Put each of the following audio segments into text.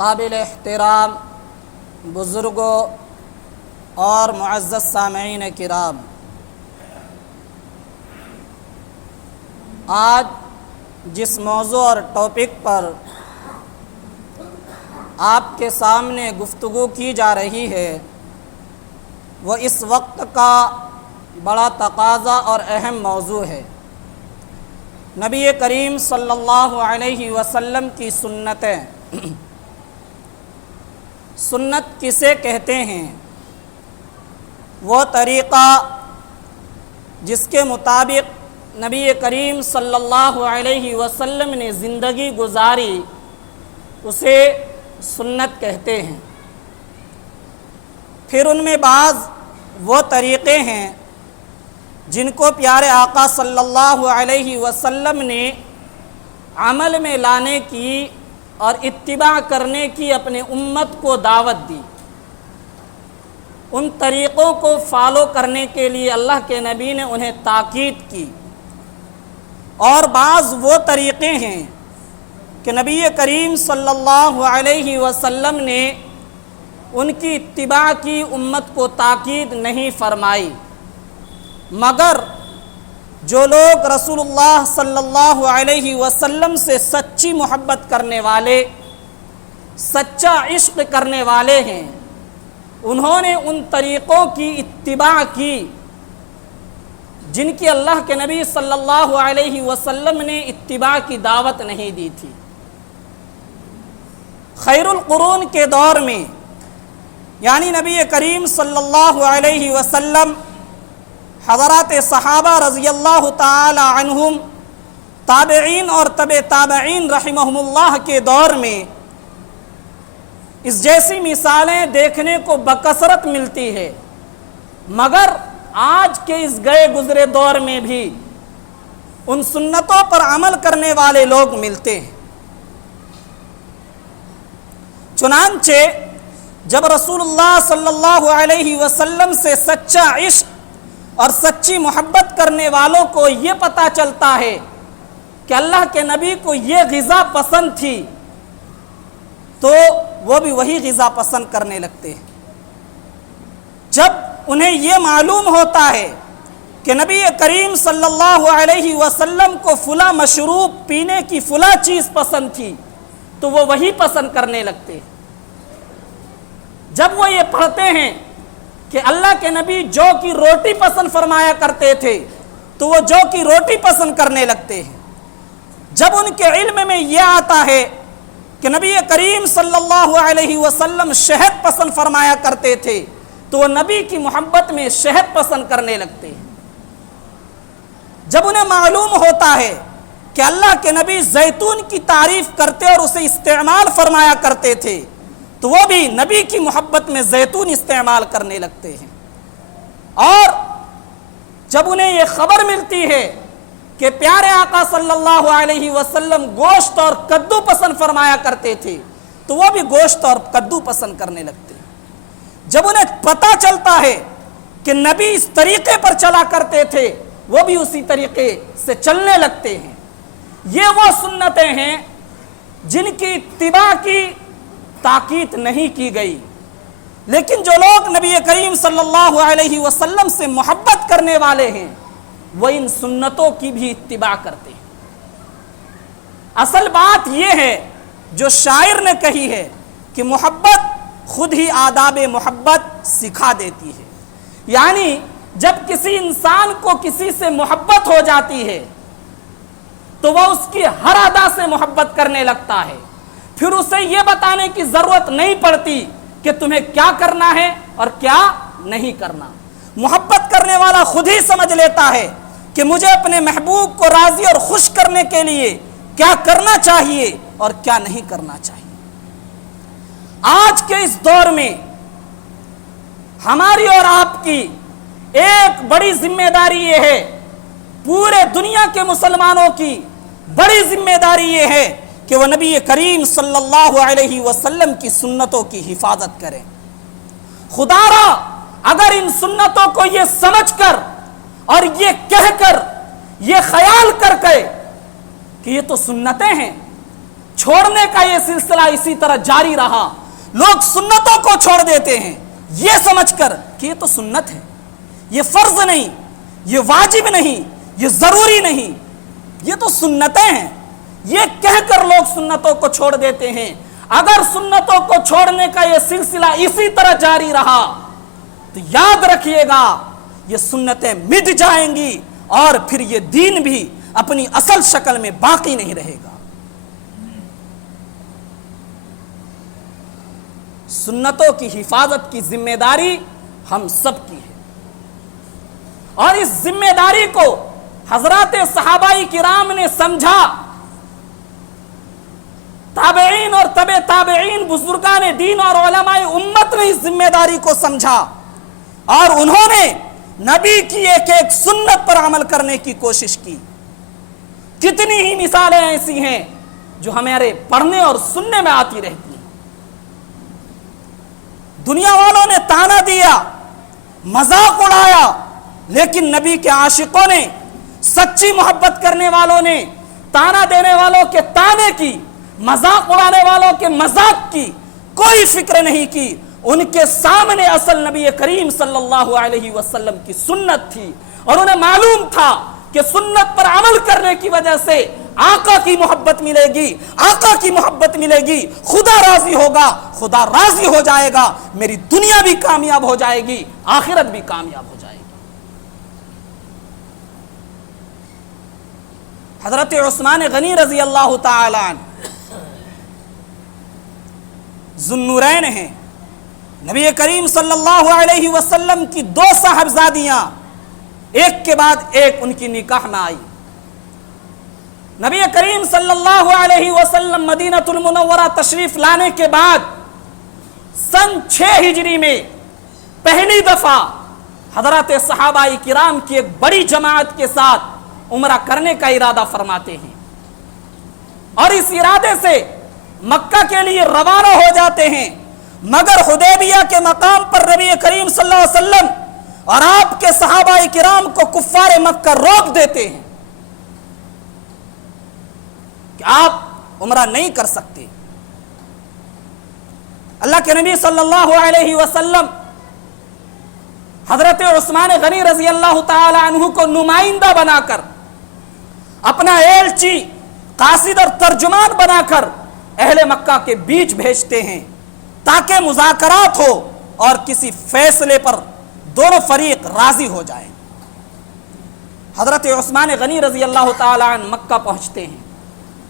قابل احترام بزرگوں اور معزز سامعین کرام، آج جس موضوع اور ٹاپک پر آپ کے سامنے گفتگو کی جا رہی ہے وہ اس وقت کا بڑا تقاضا اور اہم موضوع ہے۔ نبی کریم صلی اللہ علیہ وسلم کی سنتیں۔ سنت کسے کہتے ہیں؟ وہ طریقہ جس کے مطابق نبی کریم صلی اللہ علیہ وسلم نے زندگی گزاری اسے سنت کہتے ہیں۔ پھر ان میں بعض وہ طریقے ہیں جن کو پیارے آقا صلی اللہ علیہ وسلم نے عمل میں لانے کی اور اتباع کرنے کی اپنے امت کو دعوت دی۔ ان طریقوں کو فالو کرنے کے لیے اللہ کے نبی نے انہیں تاکید کی۔ اور بعض وہ طریقے ہیں کہ نبی کریم صلی اللہ علیہ وسلم نے ان کی اتباع کی، امت کو تاکید نہیں فرمائی، مگر جو لوگ رسول اللہ صلی اللہ علیہ وسلم سے سچی محبت کرنے والے، سچا عشق کرنے والے ہیں، انہوں نے ان طریقوں کی اتباع کی جن کی اللہ کے نبی صلی اللہ علیہ وسلم نے اتباع کی دعوت نہیں دی تھی۔ خیر القرون کے دور میں یعنی نبی کریم صلی اللہ علیہ وسلم، حضرات صحابہ رضی اللہ تعالی عنہم، تابعین اور تبع تابعین رحمہم اللہ کے دور میں اس جیسی مثالیں دیکھنے کو بکثرت ملتی ہے، مگر آج کے اس گئے گزرے دور میں بھی ان سنتوں پر عمل کرنے والے لوگ ملتے ہیں۔ چنانچہ جب رسول اللہ صلی اللہ علیہ وسلم سے سچا عشق اور سچی محبت کرنے والوں کو یہ پتہ چلتا ہے کہ اللہ کے نبی کو یہ غذا پسند تھی تو وہ بھی وہی غذا پسند کرنے لگتے ہیں۔ جب انہیں یہ معلوم ہوتا ہے کہ نبی کریم صلی اللہ علیہ وسلم کو فلاں مشروب پینے کی فلاں چیز پسند تھی تو وہ وہی پسند کرنے لگتے ہیں۔ جب وہ یہ پڑھتے ہیں کہ اللہ کے نبی جو کی روٹی پسند فرمایا کرتے تھے تو وہ جو کی روٹی پسند کرنے لگتے ہیں۔ جب ان کے علم میں یہ آتا ہے کہ نبی کریم صلی اللہ علیہ وسلم شہد پسند فرمایا کرتے تھے تو وہ نبی کی محبت میں شہد پسند کرنے لگتے ہیں۔ جب انہیں معلوم ہوتا ہے کہ اللہ کے نبی زیتون کی تعریف کرتے اور اسے استعمال فرمایا کرتے تھے تو وہ بھی نبی کی محبت میں زیتون استعمال کرنے لگتے ہیں۔ اور جب انہیں یہ خبر ملتی ہے کہ پیارے آقا صلی اللہ علیہ وسلم گوشت اور کدو پسند فرمایا کرتے تھے تو وہ بھی گوشت اور کدو پسند کرنے لگتے ہیں۔ جب انہیں پتہ چلتا ہے کہ نبی اس طریقے پر چلا کرتے تھے وہ بھی اسی طریقے سے چلنے لگتے ہیں۔ یہ وہ سنتیں ہیں جن کی اتباع کی تاکید نہیں کی گئی، لیکن جو لوگ نبی کریم صلی اللہ علیہ وسلم سے محبت کرنے والے ہیں وہ ان سنتوں کی بھی اتباع کرتے ہیں۔ اصل بات یہ ہے جو شاعر نے کہی ہے کہ محبت خود ہی آداب محبت سکھا دیتی ہے، یعنی جب کسی انسان کو کسی سے محبت ہو جاتی ہے تو وہ اس کی ہر ادا سے محبت کرنے لگتا ہے، پھر اسے یہ بتانے کی ضرورت نہیں پڑتی کہ تمہیں کیا کرنا ہے اور کیا نہیں کرنا۔ محبت کرنے والا خود ہی سمجھ لیتا ہے کہ مجھے اپنے محبوب کو راضی اور خوش کرنے کے لیے کیا کرنا چاہیے اور کیا نہیں کرنا چاہیے۔ آج کے اس دور میں ہماری اور آپ کی ایک بڑی ذمہ داری یہ ہے، پورے دنیا کے مسلمانوں کی بڑی ذمہ داری یہ ہے کہ وہ نبی کریم صلی اللہ علیہ وسلم کی سنتوں کی حفاظت کریں۔ خدا را اگر ان سنتوں کو یہ سمجھ کر اور یہ کہہ کر، یہ خیال کر کے کہ یہ تو سنتیں ہیں، چھوڑنے کا یہ سلسلہ اسی طرح جاری رہا. لوگ سنتوں کو چھوڑ دیتے ہیں یہ سمجھ کر کہ یہ تو سنت ہے، یہ فرض نہیں، یہ واجب نہیں، یہ ضروری نہیں، یہ تو سنتیں ہیں. یہ کہہ کر لوگ سنتوں کو چھوڑ دیتے ہیں. اگر سنتوں کو چھوڑنے کا یہ سلسلہ اسی طرح جاری رہا تو یاد رکھیے گا یہ سنتیں مٹ جائیں گی اور پھر یہ دین بھی اپنی اصل شکل میں باقی نہیں رہے گا. سنتوں کی حفاظت کی ذمہ داری ہم سب کی ہے، اور اس ذمہ داری کو حضرات صحابہ کرام نے سمجھا، تابعین اور تبع تابعین بزرگان دین اور علماء امت نے اس ذمہ داری کو سمجھا، اور انہوں نے نبی کی ایک ایک سنت پر عمل کرنے کی کوشش کی. کتنی ہی مثالیں ایسی ہیں جو ہمارے پڑھنے اور سننے میں آتی رہتی ہیں. دنیا والوں نے تانا دیا، مذاق اڑایا، لیکن نبی کے عاشقوں نے، سچی محبت کرنے والوں نے تانا دینے والوں کے تانے کی، مذاق اڑانے والوں کے مذاق کی کوئی فکر نہیں کی. ان کے سامنے اصل نبی کریم صلی اللہ علیہ وسلم کی سنت تھی، اور انہیں معلوم تھا کہ سنت پر عمل کرنے کی وجہ سے آقا کی محبت ملے گی، آقا کی محبت ملے گی، خدا راضی ہوگا، خدا راضی ہو جائے گا، میری دنیا بھی کامیاب ہو جائے گی، آخرت بھی کامیاب ہو جائے گی. حضرت عثمان غنی رضی اللہ تعالی عنہ ذو النورین ہیں. نبی کریم صلی اللہ علیہ وسلم کی 2 صاحبزادیاں ایک کے بعد ایک ان کی نکاح میں آئی. نبی کریم صلی اللہ علیہ وسلم مدینہ المنورہ تشریف لانے کے بعد سن 6 ہجری میں پہلی دفعہ حضرات صحابہ کرام کی ایک بڑی جماعت کے ساتھ عمرہ کرنے کا ارادہ فرماتے ہیں، اور اس ارادے سے مکہ کے لیے روانہ ہو جاتے ہیں. مگر حدیبیہ کے مقام پر نبی کریم صلی اللہ علیہ وسلم اور آپ کے صحابہ کرام کو کفار مکہ روک دیتے ہیں کہ آپ عمرہ نہیں کر سکتے. اللہ کے نبی صلی اللہ علیہ وسلم حضرت عثمان غنی رضی اللہ تعالی عنہ کو نمائندہ بنا کر، اپنا ایلچی، قاصد اور ترجمان بنا کر اہل مکہ کے بیچ بھیجتے ہیں تاکہ مذاکرات ہو اور کسی فیصلے پر دونوں فریق راضی ہو جائیں. حضرت عثمان غنی رضی اللہ تعالی عنہ مکہ پہنچتے ہیں.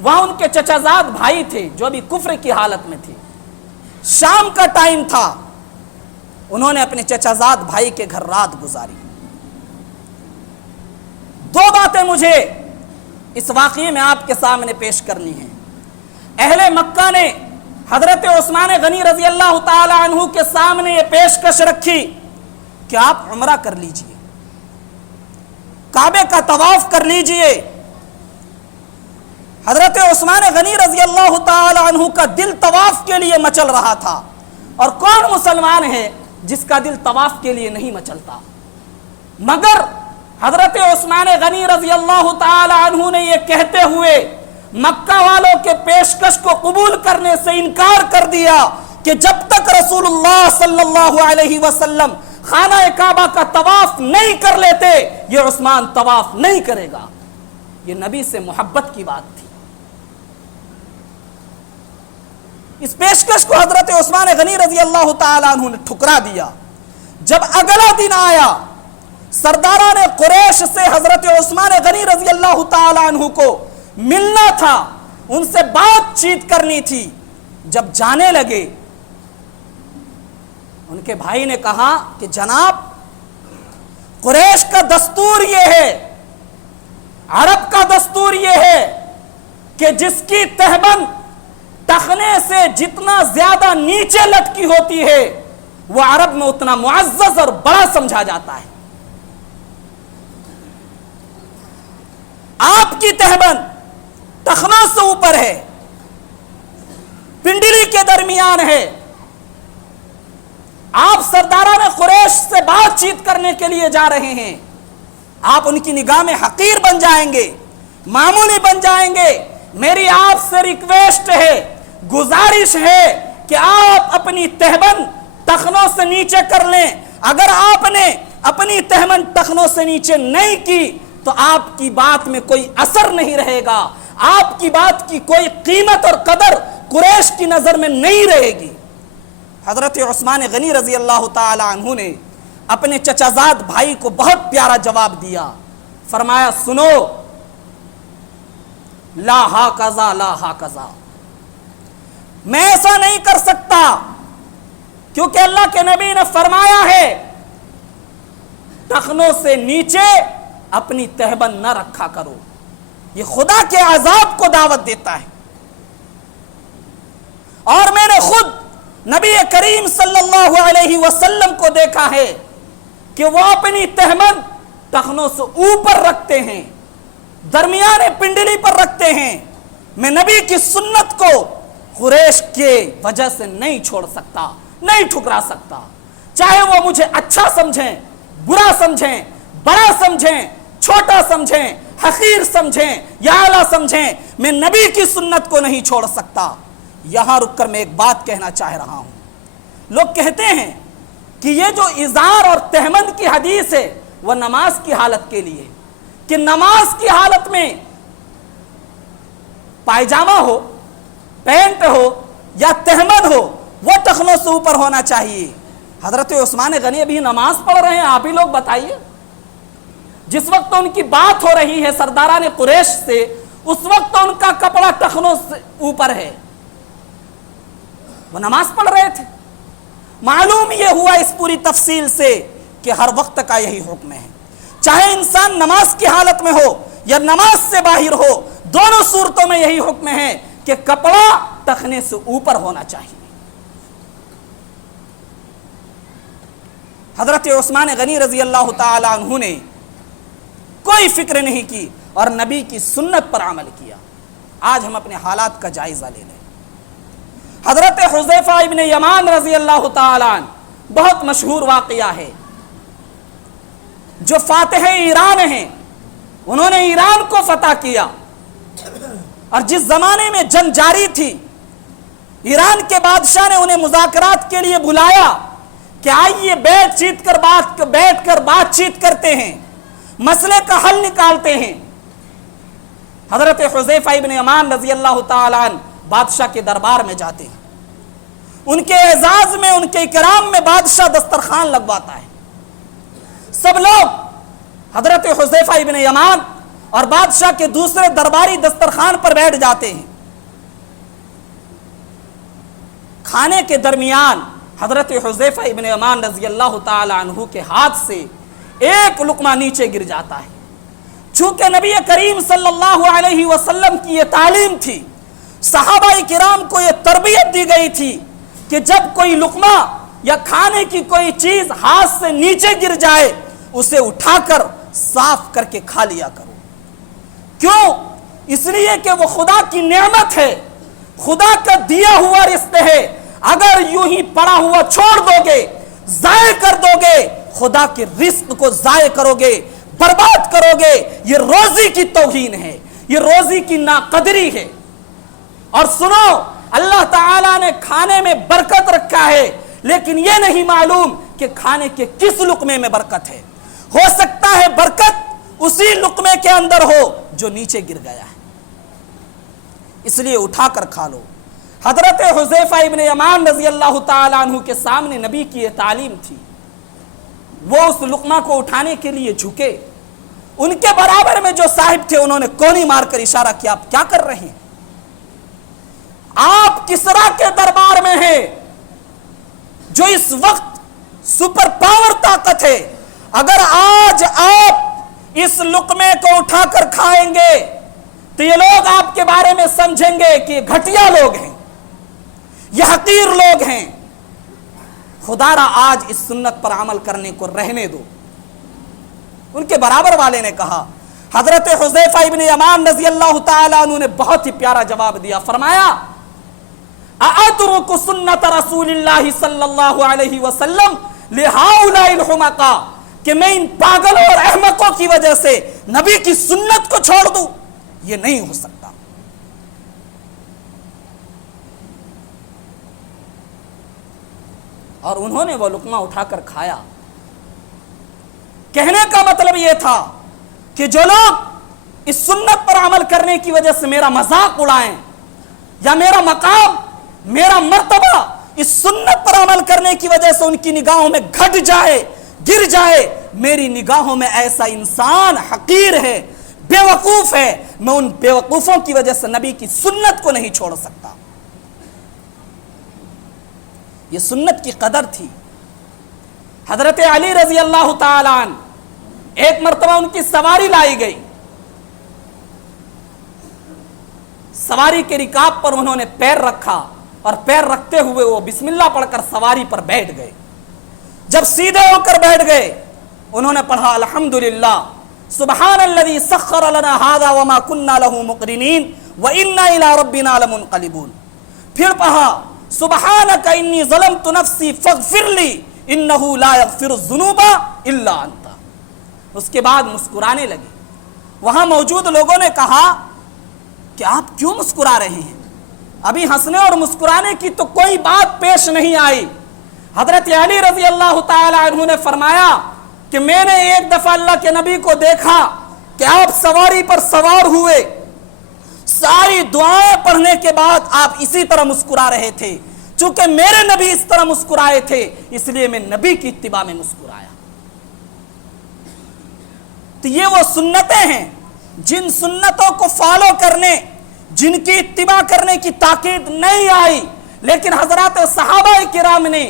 وہاں ان کے چچا زاد بھائی تھے جو ابھی کفر کی حالت میں تھے. شام کا ٹائم تھا، انہوں نے اپنے چچا زاد بھائی کے گھر رات گزاری. 2 باتیں مجھے اس واقعے میں آپ کے سامنے پیش کرنی ہیں. اہل مکہ نے حضرت عثمان غنی رضی اللہ تعالی عنہ کے سامنے یہ پیشکش رکھی کہ آپ عمرہ کر لیجئے، کعبے کا طواف کر لیجئے. حضرت عثمان غنی رضی اللہ تعالی عنہ کا دل طواف کے لیے مچل رہا تھا، اور کون مسلمان ہے جس کا دل طواف کے لیے نہیں مچلتا. مگر حضرت عثمان غنی رضی اللہ تعالی عنہ نے یہ کہتے ہوئے مکہ والوں کے پیشکش کو قبول کرنے سے انکار کر دیا کہ جب تک رسول اللہ صلی اللہ علیہ وسلم خانہ کعبہ کا طواف نہیں کر لیتے یہ عثمان طواف نہیں کرے گا. یہ نبی سے محبت کی بات تھی. اس پیشکش کو حضرت عثمان غنی رضی اللہ تعالی عنہ نے ٹھکرا دیا. جب اگلا دن آیا، سرداران قریش سے حضرت عثمان غنی رضی اللہ تعالی عنہ کو ملنا تھا، ان سے بات چیت کرنی تھی. جب جانے لگے ان کے بھائی نے کہا کہ جناب، قریش کا دستور یہ ہے، عرب کا دستور یہ ہے کہ جس کی تہبند ٹخنے سے جتنا زیادہ نیچے لٹکی ہوتی ہے وہ عرب میں اتنا معزز اور بڑا سمجھا جاتا ہے. آپ کی تہبند ٹخنوں سے اوپر ہے، پنڈلی کے درمیان ہے. آپ سرداران قریش سے بات چیت کرنے کے لیے جا رہے ہیں، آپ ان کی نگاہ میں حقیر بن جائیں گے، معمولی بن جائیں گے. میری آپ سے ریکویسٹ ہے، گزارش ہے کہ آپ اپنی تہبند ٹخنوں سے نیچے کر لیں۔ اگر آپ نے اپنی تہبند ٹخنوں سے نیچے نہیں کی تو آپ کی بات میں کوئی اثر نہیں رہے گا، آپ کی بات کی کوئی قیمت اور قدر قریش کی نظر میں نہیں رہے گی۔ حضرت عثمان غنی رضی اللہ تعالی عنہ نے اپنے چچازاد بھائی کو بہت پیارا جواب دیا، فرمایا سنو، لا ہاکذا لا ہاکذا، میں ایسا نہیں کر سکتا، کیونکہ اللہ کے نبی نے فرمایا ہے ٹخنوں سے نیچے اپنی تہبند نہ رکھا کرو، یہ خدا کے عذاب کو دعوت دیتا ہے۔ اور میں نے خود نبی کریم صلی اللہ علیہ وسلم کو دیکھا ہے کہ وہ اپنی تہبند ٹخنوں سے اوپر رکھتے ہیں، درمیانے پنڈلی پر رکھتے ہیں۔ میں نبی کی سنت کو قریش کے وجہ سے نہیں چھوڑ سکتا، نہیں ٹھکرا سکتا، چاہے وہ مجھے اچھا سمجھیں، برا سمجھیں، بڑا سمجھیں، چھوٹا سمجھیں، حقیر سمجھیں یا اعلیٰ سمجھیں، میں نبی کی سنت کو نہیں چھوڑ سکتا۔ یہاں رک کر میں ایک بات کہنا چاہ رہا ہوں۔ لوگ کہتے ہیں کہ یہ جو ازار اور تہبند کی حدیث ہے وہ نماز کی حالت کے لیے، کہ نماز کی حالت میں پائجامہ ہو، پینٹ ہو یا تہبند ہو وہ ٹخنوں سے اوپر ہونا چاہیے۔ حضرت عثمان غنی ابھی نماز پڑھ رہے ہیں، آپ ہی لوگ بتائیے، جس وقت ان کی بات ہو رہی ہے سرداران قریش سے، اس وقت ان کا کپڑا ٹخنوں سے اوپر ہے، وہ نماز پڑھ رہے تھے۔ معلوم یہ ہوا اس پوری تفصیل سے کہ ہر وقت کا یہی حکم ہے، چاہے انسان نماز کی حالت میں ہو یا نماز سے باہر ہو، دونوں صورتوں میں یہی حکم ہے کہ کپڑا ٹخنے سے اوپر ہونا چاہیے۔ حضرت عثمان غنی رضی اللہ تعالی عنہ نے کوئی فکر نہیں کی اور نبی کی سنت پر عمل کیا۔ آج ہم اپنے حالات کا جائزہ لے لیں۔ حضرت حذیفہ ابن یمان رضی اللہ تعالی عنہ، بہت مشہور واقعہ ہے، جو فاتح ایران ہیں، انہوں نے ایران کو فتح کیا، اور جس زمانے میں جنگ جاری تھی ایران کے بادشاہ نے انہیں مذاکرات کے لیے بلایا کہ آئیے بیٹھ کر بات چیت کرتے ہیں، مسئلے کا حل نکالتے ہیں۔ حضرت حذیفہ ابن یمان رضی اللہ تعالی عنہ بادشاہ کے دربار میں جاتے ہیں، ان کے اعزاز میں، ان کے اکرام میں بادشاہ دسترخوان لگواتا ہے، سب لوگ حضرت حذیفہ ابن یمان اور بادشاہ کے دوسرے درباری دسترخوان پر بیٹھ جاتے ہیں۔ کھانے کے درمیان حضرت حذیفہ ابن یمان رضی اللہ تعالی عنہ کے ہاتھ سے ایک لقمہ نیچے گر جاتا ہے۔ چونکہ نبی کریم صلی اللہ علیہ وسلم کی یہ تعلیم تھی، صحابہ کرام کو یہ تربیت دی گئی تھی کہ جب کوئی لقمہ یا کھانے کی کوئی چیز ہاتھ سے نیچے گر جائے اسے اٹھا کر صاف کر کے کھا لیا کرو۔ کیوں؟ اس لیے کہ وہ خدا کی نعمت ہے، خدا کا دیا ہوا رزق ہے۔ اگر یوں ہی پڑا ہوا چھوڑ دو گے، ضائع کر دو گے، خدا کے رزق کو ضائع کرو گے، برباد کرو گے، یہ روزی کی توہین ہے، یہ روزی کی ناقدری ہے۔ اور سنو، اللہ تعالیٰ نے کھانے میں برکت رکھا ہے، لیکن یہ نہیں معلوم کہ کھانے کے کس لقمے میں برکت ہے۔ ہو سکتا ہے برکت اسی لقمے کے اندر ہو جو نیچے گر گیا ہے، اس لیے اٹھا کر کھا لو۔ حضرت حذیفہ ابن یمان رضی اللہ تعالیٰ عنہ کے سامنے نبی کی یہ تعلیم تھی، وہ اس لقمہ کو اٹھانے کے لیے جھکے۔ ان کے برابر میں جو صاحب تھے انہوں نے کونی مار کر اشارہ کیا، آپ کیا کر رہے ہیں؟ آپ کسرا کے دربار میں ہیں جو اس وقت سپر پاور طاقت ہے، اگر آج آپ اس لقمے کو اٹھا کر کھائیں گے تو یہ لوگ آپ کے بارے میں سمجھیں گے کہ یہ گھٹیا لوگ ہیں، یہ حقیر لوگ ہیں۔ خدا را آج اس سنت پر عمل کرنے کو رہنے دو۔ ان کے برابر والے نے کہا، حضرت حذیفہ ابن یمان رضی اللہ تعالیٰ عنہ نے بہت ہی پیارا جواب دیا، فرمایا اَأَتْرُكُ سُنَّةَ رَسُولِ اللَّهِ صلی اللہ علیہ وسلم لِهَؤُلَاءِ الْحُمَقَاءِ، کہ میں ان پاگلوں اور احمقوں کی وجہ سے نبی کی سنت کو چھوڑ دوں؟ یہ نہیں ہو سکتا۔ اور انہوں نے وہ لقمہ اٹھا کر کھایا۔ کہنے کا مطلب یہ تھا کہ جو لوگ اس سنت پر عمل کرنے کی وجہ سے میرا مذاق اڑائیں یا میرا مقام، میرا مرتبہ اس سنت پر عمل کرنے کی وجہ سے ان کی نگاہوں میں گھٹ جائے، گر جائے، میری نگاہوں میں ایسا انسان حقیر ہے، بے وقوف ہے، میں ان بے وقوفوں کی وجہ سے نبی کی سنت کو نہیں چھوڑ سکتا۔ یہ سنت کی قدر تھی۔ حضرت علی رضی اللہ تعالیٰ عنہ ایک مرتبہ ان کی سواری لائی گئی، سواری کے رکاب پر انہوں نے پیر رکھا اور پیر رکھتے ہوئے وہ بسم اللہ پڑھ کر سواری پر بیٹھ گئے۔ جب سیدھے ہو کر بیٹھ گئے انہوں نے پڑھا الحمدللہ سبحان الذی سخر لنا ھذا وما كنا له مقرنین وانا الى ربنا لمنقلبون۔ پھر پڑھا سبحانک انی ظلمت نفسی فاغفر لی انہ لا یغفر الذنوب الا انت۔ اس کے بعد مسکرانے لگے۔ وہاں موجود لوگوں نے کہا کہ آپ کیوں مسکرا رہے ہیں؟ ابھی ہنسنے اور مسکرانے کی تو کوئی بات پیش نہیں آئی۔ حضرت علی رضی اللہ تعالی عنہ نے فرمایا کہ میں نے ایک دفعہ اللہ کے نبی کو دیکھا کہ آپ سواری پر سوار ہوئے، ساری دعائیں پڑھنے کے بعد آپ اسی طرح مسکرا رہے تھے۔ چونکہ میرے نبی اس طرح مسکرائے تھے اس لیے میں نبی کی اتباع میں مسکرایا۔ تو یہ وہ سنتیں ہیں جن سنتوں کو فالو کرنے، جن کی اتباع کرنے کی تاکید نہیں آئی، لیکن حضرات صحابہ کرام نے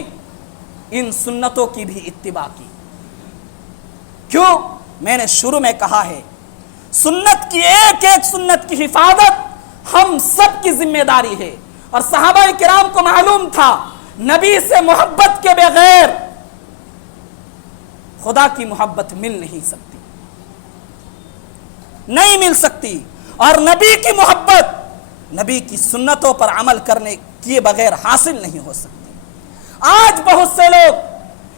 ان سنتوں کی بھی اتباع کی۔ کیوں؟ میں نے شروع میں کہا ہے سنت کی ایک ایک سنت کی حفاظت ہم سب کی ذمہ داری ہے، اور صحابہ کرام کو معلوم تھا نبی سے محبت کے بغیر خدا کی محبت مل نہیں سکتی، نہیں مل سکتی، اور نبی کی محبت نبی کی سنتوں پر عمل کرنے کیے بغیر حاصل نہیں ہو سکتی۔ آج بہت سے لوگ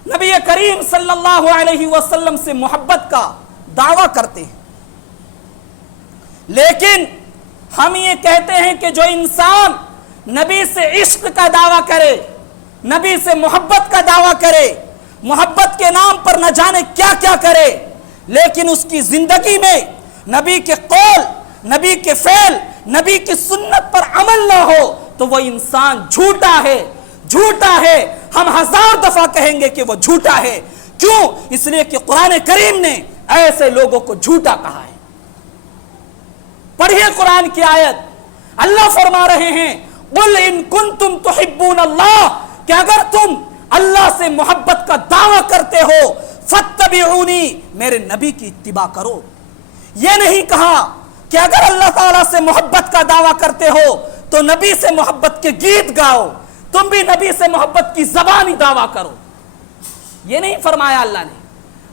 نبی کریم صلی اللہ علیہ وسلم سے محبت کا دعویٰ کرتے ہیں، لیکن ہم یہ کہتے ہیں کہ جو انسان نبی سے عشق کا دعویٰ کرے، نبی سے محبت کا دعویٰ کرے، محبت کے نام پر نہ جانے کیا کیا کرے، لیکن اس کی زندگی میں نبی کے قول، نبی کے فعل، نبی کی سنت پر عمل نہ ہو تو وہ انسان جھوٹا ہے، جھوٹا ہے۔ ہم 1000 دفعہ کہیں گے کہ وہ جھوٹا ہے۔ کیوں؟ اس لیے کہ قرآن کریم نے ایسے لوگوں کو جھوٹا کہا ہے۔ پڑھیے قرآن کی آیت، اللہ فرما رہے ہیں قل ان کنتم تحبون اللہ، کہ اگر تم اللہ سے محبت کا دعویٰ کرتے ہو فاتبعونی، میرے نبی کی اتباع کرو۔ یہ نہیں کہا کہ اگر اللہ تعالیٰ سے محبت کا دعویٰ کرتے ہو تو نبی سے محبت کے گیت گاؤ، تم بھی نبی سے محبت کی زبانی دعویٰ کرو، یہ نہیں فرمایا اللہ نے۔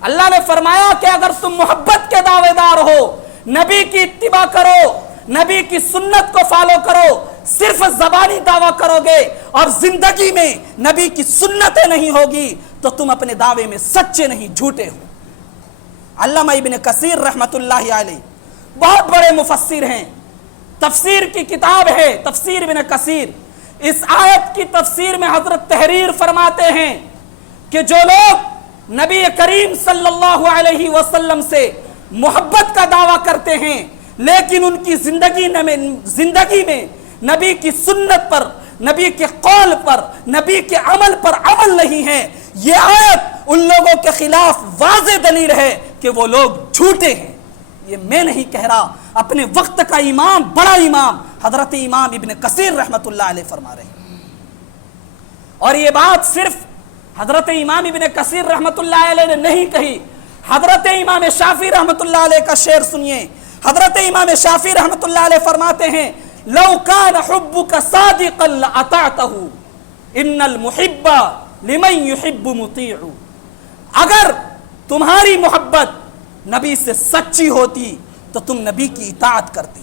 اللہ نے فرمایا کہ اگر تم محبت کے دعوے دار ہو، نبی کی اتباع کرو، نبی کی سنت کو فالو کرو، صرف زبانی دعویٰ کرو گے اور زندگی میں نبی کی سنتیں نہیں ہوگی تو تم اپنے دعوے میں سچے نہیں، جھوٹے ہو۔ علامہ ابن کثیر رحمت اللہ علیہ بہت بڑے مفسر ہیں، تفسیر کی کتاب ہے تفسیر ابن کثیر۔ اس آیت کی تفسیر میں حضرت تحریر فرماتے ہیں کہ جو لوگ نبی کریم صلی اللہ علیہ وسلم سے محبت کا دعویٰ کرتے ہیں لیکن ان کی زندگی میں نبی کی سنت پر، نبی کے قول پر، نبی کے عمل پر عمل نہیں ہے، یہ آیت ان لوگوں کے خلاف واضح دلیل ہے کہ وہ لوگ جھوٹے ہیں۔ یہ میں نہیں کہہ رہا، اپنے وقت کا امام، بڑا امام حضرت امام ابن کثیر رحمت اللہ علیہ فرما رہے ہیں۔ اور یہ بات صرف حضرت امام ابن کثیر رحمت اللہ علیہ نے نہیں کہی، حضرت امام شافعی رحمت اللہ علیہ کا شعر سنیے۔ حضرت امام شافعی رحمت اللہ علیہ فرماتے ہیں لو کان حبک صادقا لأطعتہ ان المحب لمن يحب مطیع۔ اگر تمہاری محبت نبی سے سچی ہوتی تو تم نبی کی اطاعت کرتی،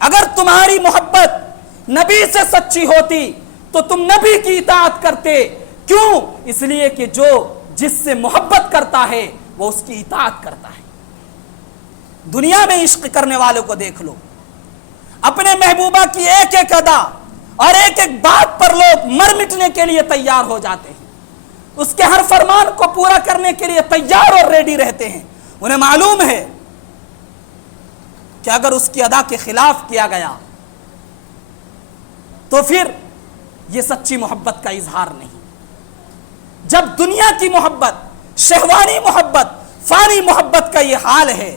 اگر تمہاری محبت نبی سے سچی ہوتی تو تم نبی کی اطاعت کرتے۔ کیوں؟ اس لیے کہ جو جس سے محبت کرتا ہے وہ اس کی اطاعت کرتا ہے۔ دنیا میں عشق کرنے والوں کو دیکھ لو، اپنے محبوبہ کی ایک ایک ادا اور ایک ایک بات پر لوگ مر مٹنے کے لیے تیار ہو جاتے ہیں، اس کے ہر فرمان کو پورا کرنے کے لیے تیار اور ریڈی رہتے ہیں۔ انہیں معلوم ہے کہ اگر اس کی ادا کے خلاف کیا گیا تو پھر یہ سچی محبت کا اظہار نہیں۔ جب دنیا کی محبت، شہوانی محبت، فانی محبت کا یہ حال ہے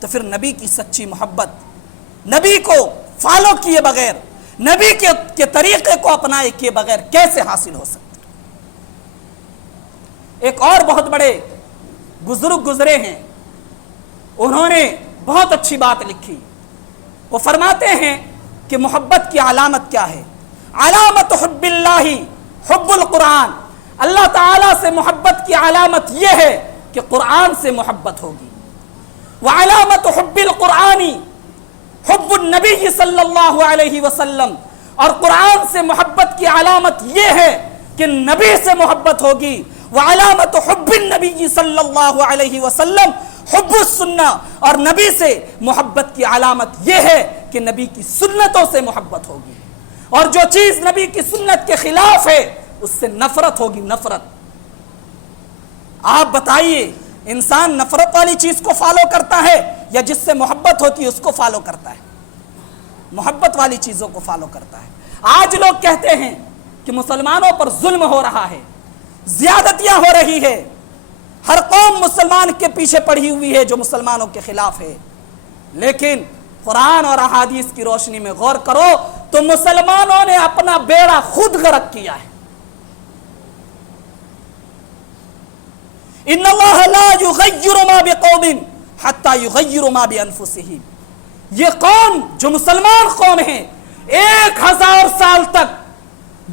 تو پھر نبی کی سچی محبت، نبی کو فالو کیے بغیر، نبی کے طریقے کو اپنائے کیے بغیر کیسے حاصل ہو سکتی؟ ایک اور بہت بڑے بزرگ گزرے ہیں، انہوں نے بہت اچھی بات لکھی۔ وہ فرماتے ہیں کہ محبت کی علامت کیا ہے؟ علامت حب اللہ حب القرآن، اللہ تعالیٰ سے محبت کی علامت یہ ہے کہ قرآن سے محبت ہوگی۔ وعلامت حب القرآن حب النبی صلی اللہ علیہ وسلم، اور قرآن سے محبت کی علامت یہ ہے کہ نبی سے محبت ہوگی۔ وعلامت حب النبی صلی اللہ علیہ وسلم حب السنہ، اور نبی سے محبت کی علامت یہ ہے کہ نبی کی سنتوں سے محبت ہوگی، اور جو چیز نبی کی سنت کے خلاف ہے اس سے نفرت ہوگی، نفرت۔ آپ بتائیے انسان نفرت والی چیز کو فالو کرتا ہے یا جس سے محبت ہوتی ہے اس کو فالو کرتا ہے؟ محبت والی چیزوں کو فالو کرتا ہے۔ آج لوگ کہتے ہیں کہ مسلمانوں پر ظلم ہو رہا ہے، زیادتیاں ہو رہی ہے، ہر قوم مسلمان کے پیچھے پڑی ہوئی ہے جو مسلمانوں کے خلاف ہے، لیکن قرآن اور احادیث کی روشنی میں غور کرو تو مسلمانوں نے اپنا بیڑا خود غرق کیا ہے۔ ان اللہ لا یغیر ما بقوم حتی یغیروا ما بانفسہم، یہ قوم جو مسلمان قوم ہے 1000 سال تک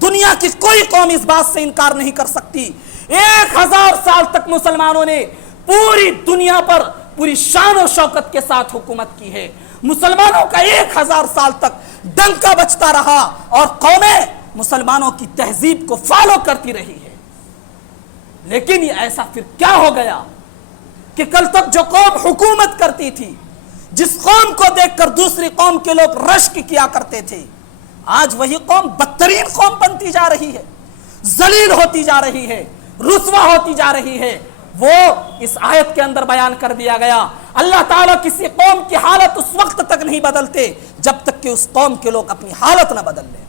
دنیا کی کوئی قوم اس بات سے انکار نہیں کر سکتی، 1000 سال تک مسلمانوں نے پوری دنیا پر پوری شان و شوکت کے ساتھ حکومت کی ہے، مسلمانوں کا 1000 سال تک ڈنکا بجتا رہا اور قومیں مسلمانوں کی تہذیب کو فالو کرتی رہی ہے۔ لیکن یہ ایسا پھر کیا ہو گیا کہ کل تک جو قوم حکومت کرتی تھی، جس قوم کو دیکھ کر دوسری قوم کے لوگ رشک کیا کرتے تھے، آج وہی قوم بدترین قوم بنتی جا رہی ہے، ذلیل ہوتی جا رہی ہے، رسوا ہوتی جا رہی ہے۔ وہ اس آیت کے اندر بیان کر دیا گیا، اللہ تعالیٰ کسی قوم کی حالت اس وقت تک نہیں بدلتے جب تک کہ اس قوم کے لوگ اپنی حالت نہ بدل لیں۔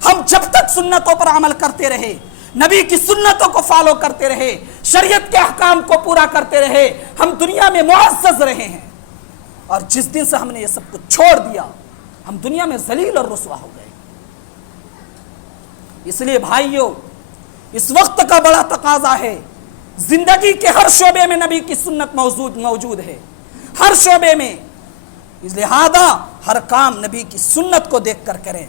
ہم جب تک سنتوں پر عمل کرتے رہے، نبی کی سنتوں کو فالو کرتے رہے، شریعت کے احکام کو پورا کرتے رہے، ہم دنیا میں معزز رہے ہیں، اور جس دن سے ہم نے یہ سب کچھ چھوڑ دیا ہم دنیا میں ذلیل اور رسوا ہو گئے۔ اس لیے بھائیو، اس وقت کا بڑا تقاضا ہے، زندگی کے ہر شعبے میں نبی کی سنت موجود ہے، ہر شعبے میں، اس لہذا ہر کام نبی کی سنت کو دیکھ کر کریں،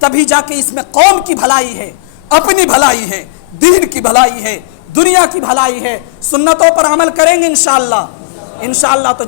تبھی جا کے اس میں قوم کی بھلائی ہے، اپنی بھلائی ہے، دین کی بھلائی ہے، دنیا کی بھلائی ہے۔ سنتوں پر عمل کریں گے انشاءاللہ تو